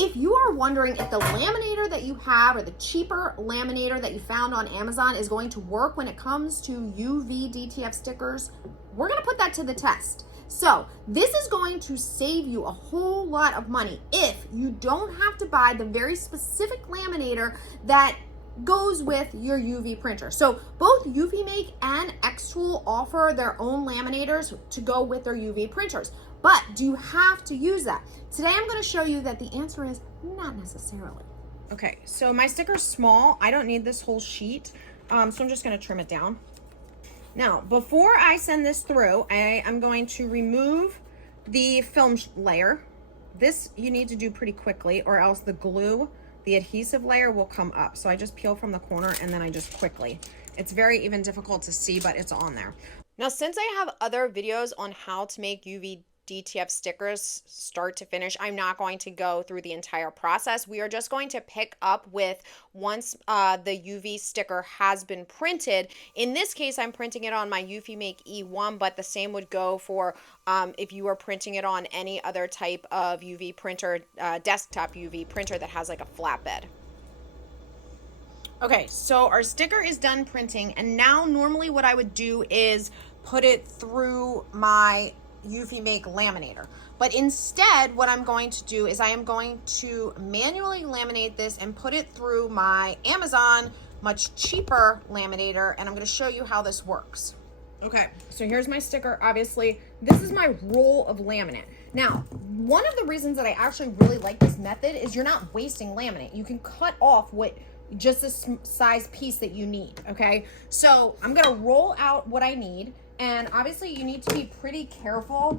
If you are wondering if the laminator that you have or the cheaper laminator that you found on Amazon is going to work when it comes to UV DTF stickers, we're going to put that to the test. So this is going to save you a whole lot of money if you don't have to buy the very specific laminator that goes with your UV printer. So both eufyMake and Xtool offer their own laminators to go with their UV printers. But do you have to use that? Today I'm going to show you that the answer is not necessarily. Okay, so my sticker's small. I don't need this whole sheet, so I'm just going to trim it down. Now, before I send this through, I am going to remove the film layer. This you need to do pretty quickly, or else the glue, the adhesive layer will come up. So I just peel from the corner and then I just quickly. It's very even difficult to see, but it's on there. Now, since I have other videos on how to make UV DTF stickers start to finish, I'm not going to go through the entire process. We are just going to pick up with once the UV sticker has been printed. In this case, I'm printing it on my eufyMake E1, but the same would go for if you were printing it on any other type of UV printer, desktop UV printer that has like a flatbed. Okay, so our sticker is done printing, and now normally what I would do is put it through my eufyMake laminator. But instead, what I'm going to do is I am going to manually laminate this and put it through my Amazon much cheaper laminator, and I'm going to show you how this works. Okay, so here's my sticker. Obviously, this is my roll of laminate. Now, one of the reasons that I actually really like this method is you're not wasting laminate. You can cut off just the size piece that you need, okay? So I'm gonna roll out what I need, and obviously you need to be pretty careful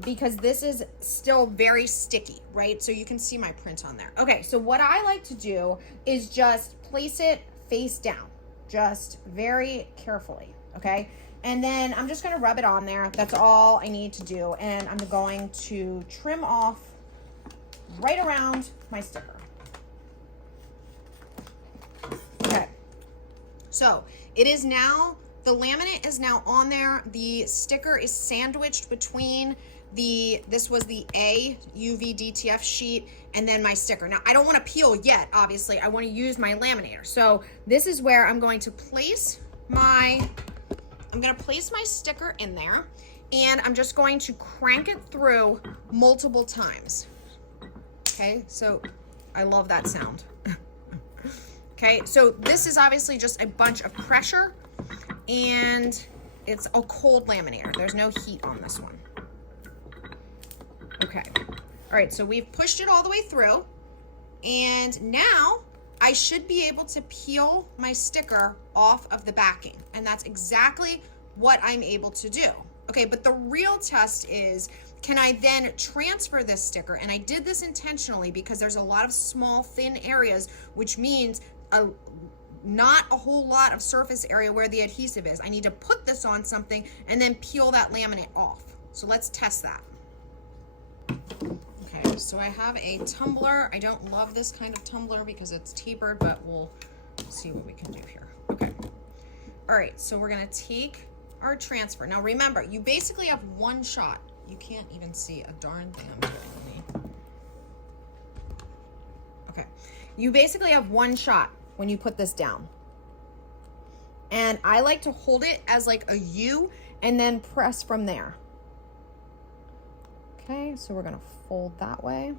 because this is still very sticky, right? So you can see my print on there. Okay, so what I like to do is just place it face down, just very carefully, okay? And then I'm just gonna rub it on there. That's all I need to do. And I'm going to trim off right around my sticker. Okay, so it is now, the laminate is now on there. The sticker is sandwiched between this was the A UV DTF sheet and then my sticker. Now I don't want to peel yet, obviously. I want to use my laminator. So this is where I'm going to place my sticker in there, and I'm just going to crank it through multiple times. Okay, so I love that sound. Okay, so this is obviously just a bunch of pressure, and it's a cold laminator. There's no heat on this one. Okay, all right, so we've pushed it all the way through, and now I should be able to peel my sticker off of the backing, and that's exactly what I'm able to do. Okay, but the real test is, can I then transfer this sticker? And I did this intentionally because there's a lot of small, thin areas, which means not a whole lot of surface area where the adhesive is. I need to put this on something and then peel that laminate off. So let's test that. Okay, so I have a tumbler. I don't love this kind of tumbler because it's tapered, but we'll see what we can do here. Okay. All right, so we're gonna take our transfer. Now remember, you basically have one shot. You can't even see a darn thing I'm doing. Okay, you basically have one shot when you put this down. And I like to hold it as like a U and then press from there. Okay, so we're gonna fold that way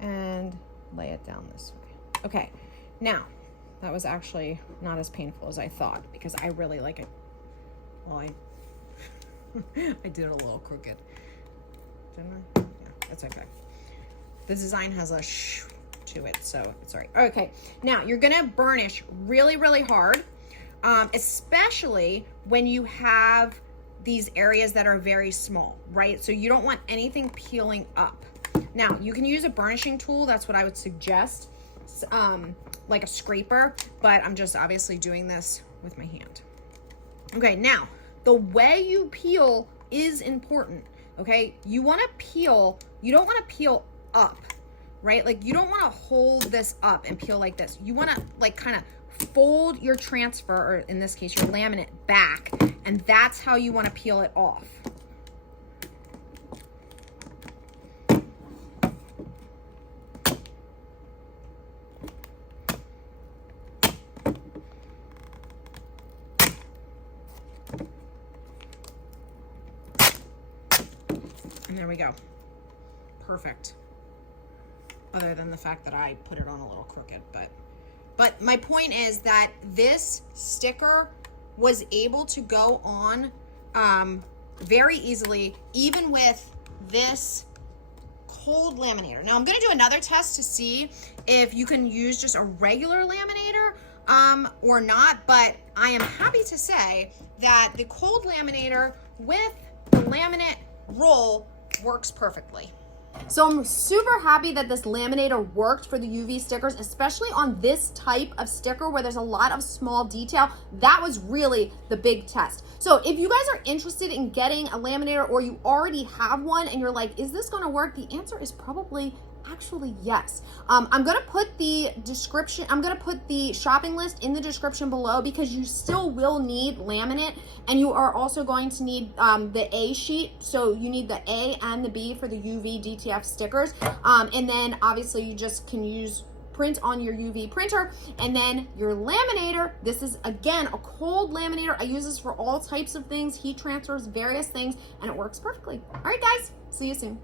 and lay it down this way. Okay, now that was actually not as painful as I thought because I really like it. Well, I did it a little crooked, didn't I? Yeah, that's okay. The design has a shh to it, so it's all right. Okay, now you're gonna burnish really, really hard, especially when you have these areas that are very small, right? So you don't want anything peeling up. Now, you can use a burnishing tool. That's what I would suggest, like a scraper, but I'm just obviously doing this with my hand. Okay, now, the way you peel is important, okay? You wanna peel, you don't wanna peel up, right? Like, you don't wanna hold this up and peel like this. You wanna, like, kind of fold your transfer, or in this case, your laminate back, and that's how you wanna peel it off. And there we go. Perfect. Other than the fact that I put it on a little crooked, but my point is that this sticker was able to go on very easily, even with this cold laminator. Now I'm going to do another test to see if you can use just a regular laminator or not, but I am happy to say that the cold laminator with the laminate roll works perfectly. So I'm super happy that this laminator worked for the UV stickers, especially on this type of sticker where there's a lot of small detail. That was really the big test. So if you guys are interested in getting a laminator, or you already have one and you're like, is this gonna work? The answer is probably actually yes. I'm gonna put the shopping list in the description below, because you still will need laminate, and you are also going to need the A sheet. So you need the A and the B for the UV DTF stickers. And then obviously you just can print on your UV printer. And then your laminator, this is again a cold laminator. I use this for all types of things, heat transfers, various things, and it works perfectly. All right guys, see you soon.